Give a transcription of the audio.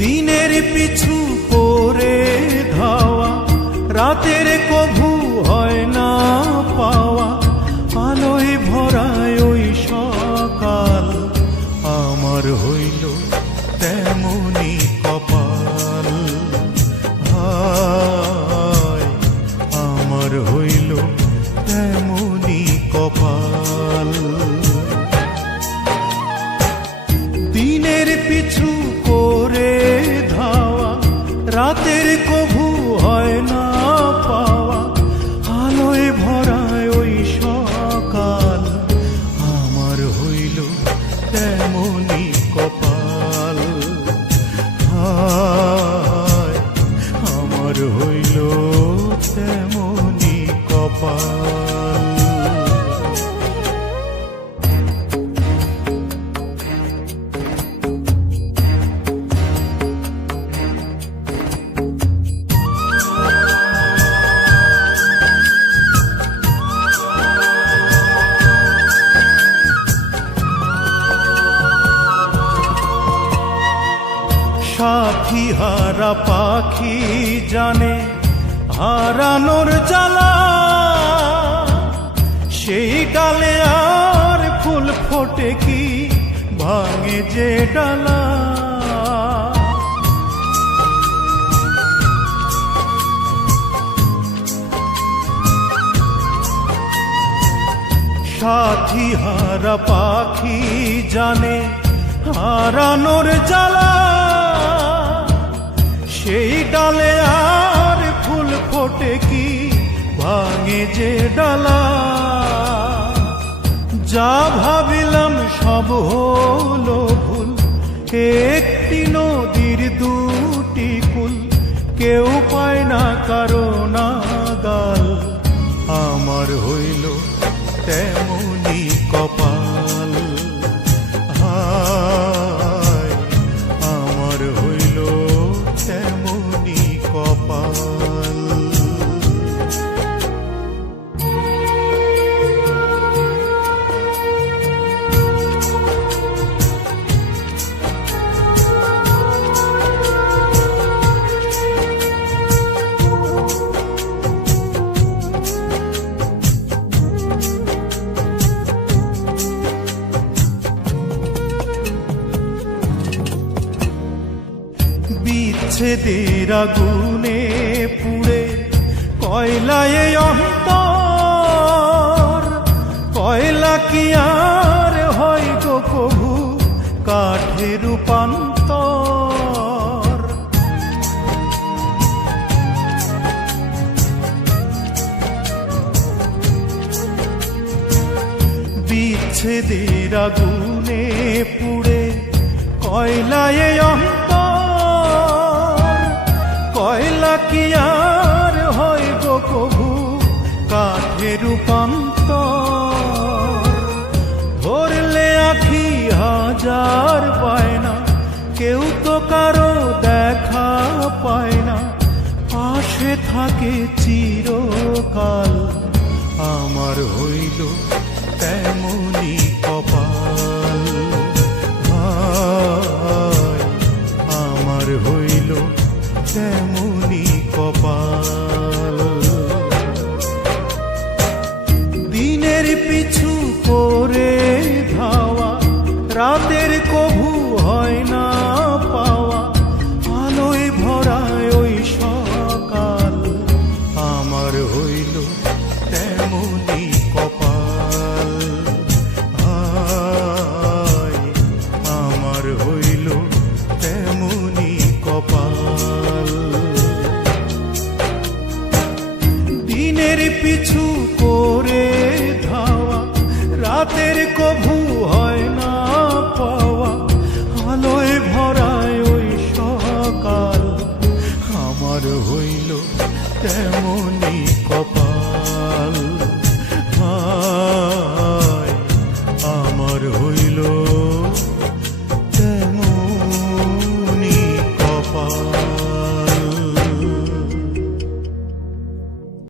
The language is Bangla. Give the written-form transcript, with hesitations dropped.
দিনের পিছু করে ধাওয়া, রাতের কভু হয় না পাওয়া। আলোয় ভরায় ওই সকাল, আমার হইল তেমনি কপাল। হায় আমার হইল তেমনি কপাল। দিনের পিছু করে ধাওয়া, রাতের কভু হয় না পাওয়া। আলোয় ভরায় ওই সকাল, আমার হইল তেমনি কপাল। হায় আমার হইল তেমনি কপাল। সাথী হারা পাখি জানে হারানোর জ্বালা, সেই ডালে আর ফুল ফোটে কি ভাঙে যে ডালা। সাথী হারা পাখি জানে হারানোর জ্বালা, সেই ডালে আর ফুল ফোটে কি ভাঙে যে ডালা। যা ভাবিলাম সব হলো ভুল, একটি নদীর দুটি কুল, কেউ পায় না কারো নাগাল। আমার হইল তেমনি কপাল। হায় আমার হইল তেমনি কপাল। বিচ্ছেদের আগুনে পুড়ে কয়লায় অন্তর, কয়লা কি আর হয় গো কভু কাঠে রূপান্তর। বিচ্ছেদের আগুনে পুড়ে কয়লায় অন্তর, কয়লা কি আর হয় গো কভু কাঠে রূপান্তর। ধরলে আখি হাজার বায়না, কেউ তো কারো দেখা পায় না, পাশে থাকে চিরকাল। আমার হইল তেমনি কপাল। হায় আমার হইল তেমনি কপাল। দিনের পিছু করে ধাওয়া, রাতের কভু হয় না পাওয়া। আলোয় ভরায় ওই সকাল, আমার হইল তেমনি কপাল। হায় আমার হইল তেমনি কপাল। দিনের পিছু করে ধাওয়া, রাতের কভু হয় না পাওয়া। আলোয় ভরায় ওই সকাল, আমার হইল তেমনি